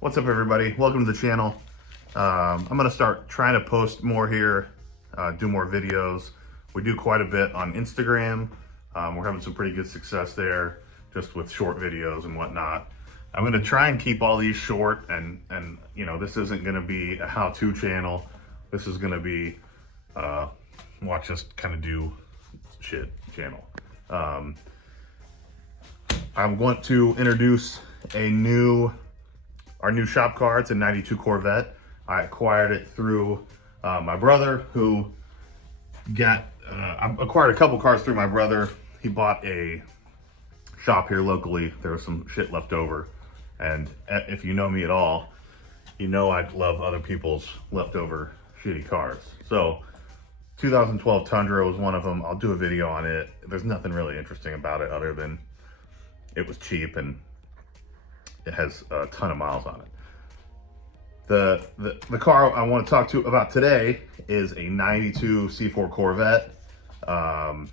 What's up, everybody? Welcome to the channel. I'm gonna start trying to post more here, do more videos. We do quite a bit on Instagram. We're having some pretty good success there, just with short videos and whatnot. I'm gonna try and keep all these short, and you know, this isn't gonna be a how-to channel. This is gonna be watch us kind of do shit channel. I'm going to introduce our new shop car. It's a 92 Corvette. I acquired it through my brother, who I acquired a couple cars through my brother. He bought a shop here locally. There was some shit left over. And if you know me at all, you know I love other people's leftover shitty cars. So 2012 Tundra was one of them. I'll do a video on it. There's nothing really interesting about it other than it was cheap and it has a ton of miles on it. The car I want to talk to about today is a 92 C4 Corvette. And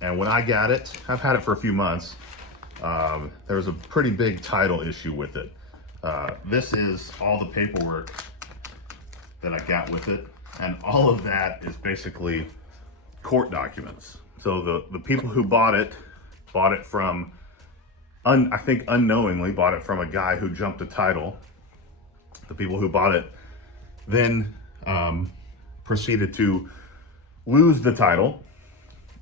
when I got it, I've had it for a few months. There was a pretty big title issue with it. This is all the paperwork that I got with it. And all of that is basically court documents. So the people who bought it from, I think unknowingly bought it from a guy who jumped a title. The people who bought it then proceeded to lose the title,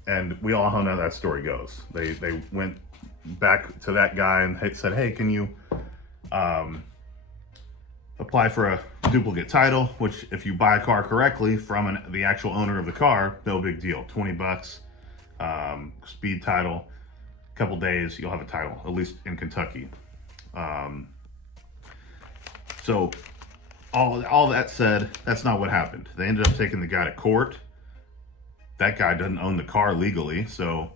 and we all know how that story goes. They went back to that guy and said, "Hey, can you apply for a duplicate title?" Which, if you buy a car correctly from the actual owner of the car, no big deal. 20 bucks, speed title. Couple days, you'll have a title, at least in Kentucky. So all that said, that's not what happened. They ended up taking the guy to court. That guy doesn't own the car legally, so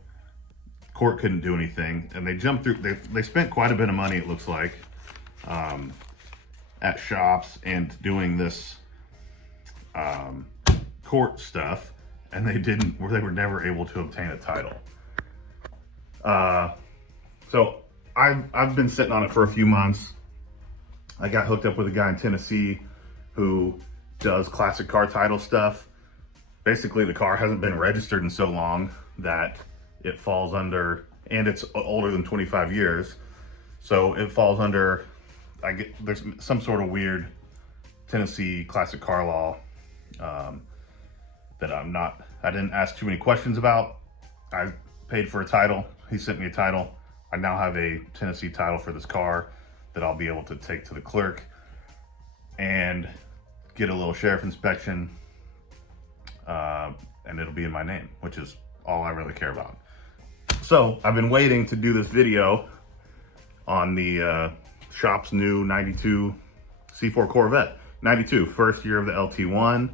court couldn't do anything. And they jumped through, they spent quite a bit of money, it looks like, at shops and doing this court stuff, and they were never able to obtain a title. So I've been sitting on it for a few months. I got hooked up with a guy in Tennessee who does classic car title stuff. Basically, the car hasn't been registered in so long that it falls under, and it's older than 25 years. So it falls under, there's some sort of weird Tennessee classic car law that I didn't ask too many questions about. I paid for a title. He sent me a title. I now have a Tennessee title for this car that I'll be able to take to the clerk and get a little sheriff inspection, and it'll be in my name, which is all I really care about. So I've been waiting to do this video on the shop's new 92 C4 Corvette. 92, first year of the LT1.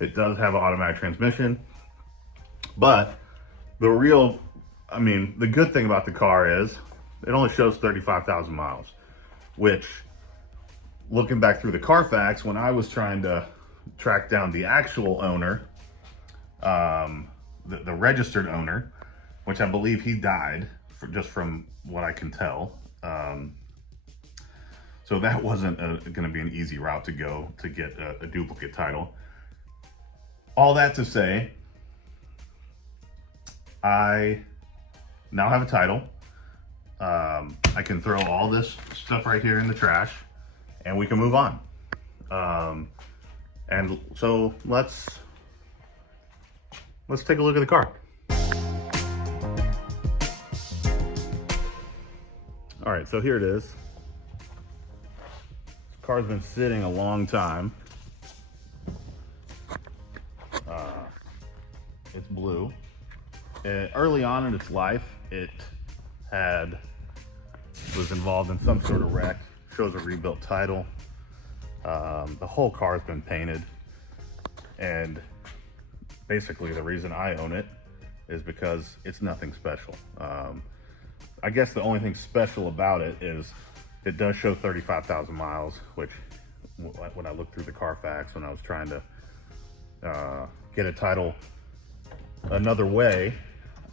It does have an automatic transmission, but the good thing about the car is it only shows 35,000 miles, which, looking back through the Carfax, when I was trying to track down the actual owner, the registered owner, which I believe he died, just from what I can tell. So that wasn't going to be an easy route to go to get a duplicate title. All that to say, I now have a title. I can throw all this stuff right here in the trash and we can move on. And so let's take a look at the car. All right, so here it is. This car's been sitting a long time. It's blue. Early on in its life, it was involved in some sort of wreck. Shows a rebuilt title. The whole car has been painted, and basically the reason I own it is because it's nothing special. I guess the only thing special about it is it does show 35,000 miles, which when I looked through the Carfax when I was trying to get a title another way,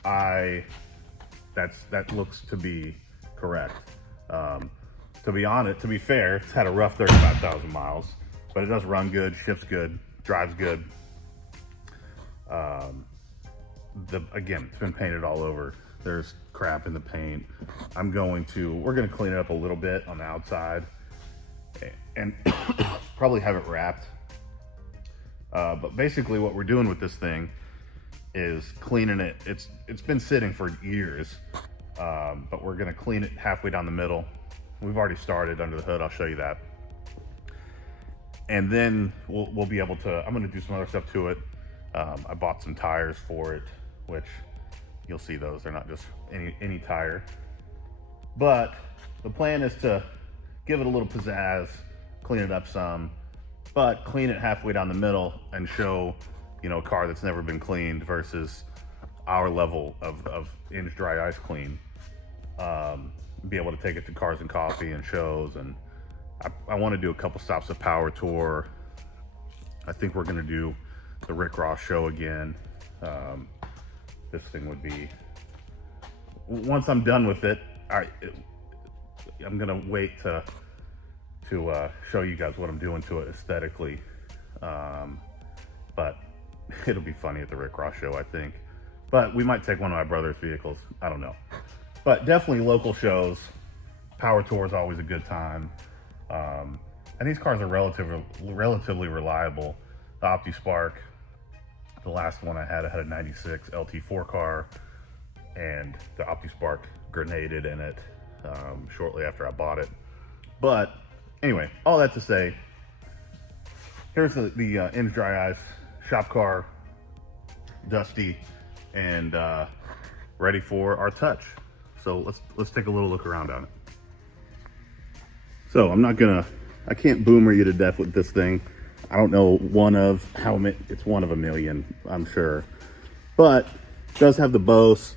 that looks to be correct. to be fair, it's had a rough 35,000 miles, but it does run good, shifts good, drives good. Again, it's been painted all over. There's crap in the paint. We're gonna clean it up a little bit on the outside and probably have it wrapped. But basically what we're doing with this thing is cleaning it. It's been sitting for years, but we're gonna clean it halfway down the middle. We've already started under the hood. I'll show you that. And then we'll be able to, I'm gonna do some other stuff to it. I bought some tires for it, which you'll see those. They're not just any tire. But the plan is to give it a little pizzazz, clean it up some, but clean it halfway down the middle and show, you know, a car that's never been cleaned versus our level of Inge Dry Ice Clean. Be able to take it to Cars and Coffee and shows, and I want to do a couple stops of Power Tour. I think we're going to do the Rick Ross show again. This thing would be, once I'm done with it, I'm going to wait to show you guys what I'm doing to it aesthetically. But it'll be funny at the Rick Ross show, I think. But we might take one of my brother's vehicles. I don't know. But definitely local shows. Power Tour is always a good time. And these cars are relatively reliable. The OptiSpark, the last one I had a 96 LT4 car, and the OptiSpark grenaded in it shortly after I bought it. But anyway, all that to say, here's the Inge Dry Ice shop car, dusty and ready for our touch. So let's take a little look around on it. So I can't boomer you to death with this thing. I don't know it's one of a million, I'm sure. But it does have the Bose.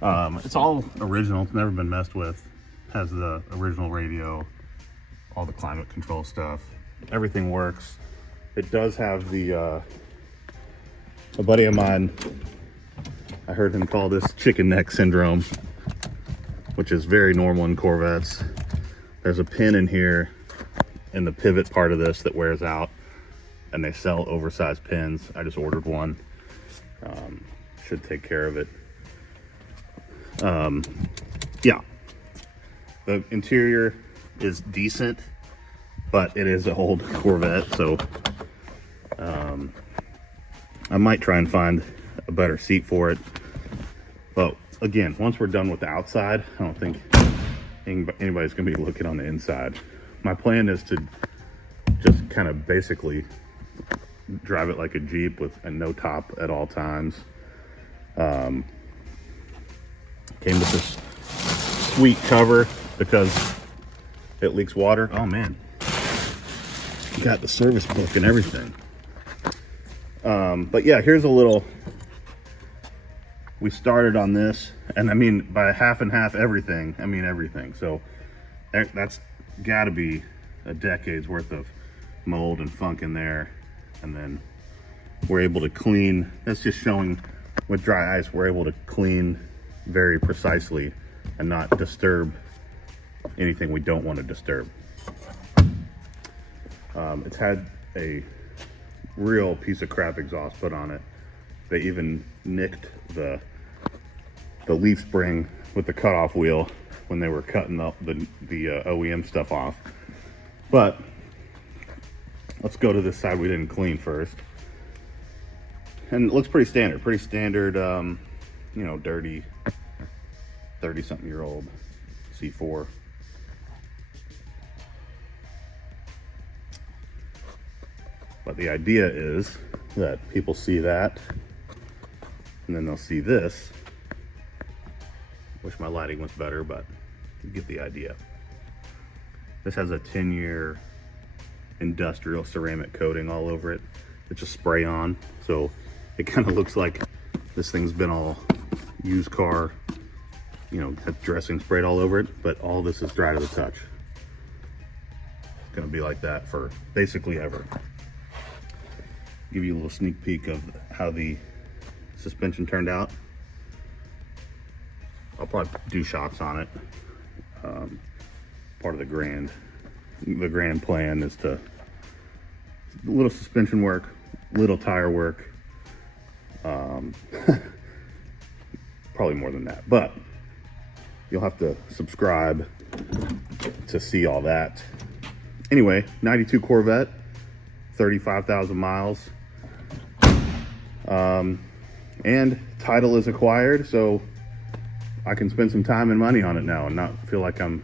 It's all original, it's never been messed with. Has the original radio, all the climate control stuff. Everything works. It does have a buddy of mine, I heard him call this chicken neck syndrome, which is very normal in Corvettes. There's a pin in here in the pivot part of this that wears out, and they sell oversized pins. I just ordered one. Should take care of it. Yeah, the interior is decent, but it is an old Corvette, so I might try and find a better seat for it. But again, once we're done with the outside, I don't think anybody's gonna be looking on the inside. My plan is to just kind of basically drive it like a Jeep with a no top at all times. Came with this sweet cover because it leaks water. Oh man, got the service book and everything. But yeah, here's a little, we started on this, and I mean, by half and half everything, I mean everything. So that's gotta be a decade's worth of mold and funk in there. And then we're able to clean, that's just showing with dry ice, we're able to clean very precisely and not disturb anything we don't want to disturb. It's had a real piece of crap exhaust put on it. They even nicked the leaf spring with the cutoff wheel when they were cutting the OEM stuff off. But let's go to this side we didn't clean first. And it looks pretty standard, you know, dirty 30-something year old C4. But the idea is that people see that, and then they'll see this. Wish my lighting was better, but you get the idea. This has a 10-year industrial ceramic coating all over it. It's a spray on, so it kind of looks like this thing's been all used car, you know, had dressing sprayed all over it, but all this is dry to the touch. It's gonna be like that for basically ever. Give you a little sneak peek of how the suspension turned out. I'll probably do shocks on it. part of the grand plan is to little suspension work, little tire work, probably more than that, but you'll have to subscribe to see all that. Anyway, 92 Corvette, 35,000 miles, and title is acquired, so I can spend some time and money on it now and not feel like I'm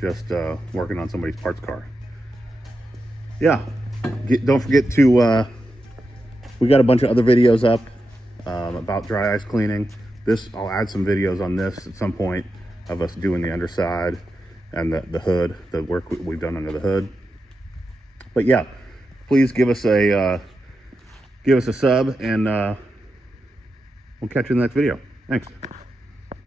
just working on somebody's parts car. Yeah, don't forget to, we got a bunch of other videos up about dry ice cleaning. I'll add some videos on this at some point of us doing the underside and the hood, the work we've done under the hood. But yeah, please give us a sub, and we'll catch you in the next video. Thanks.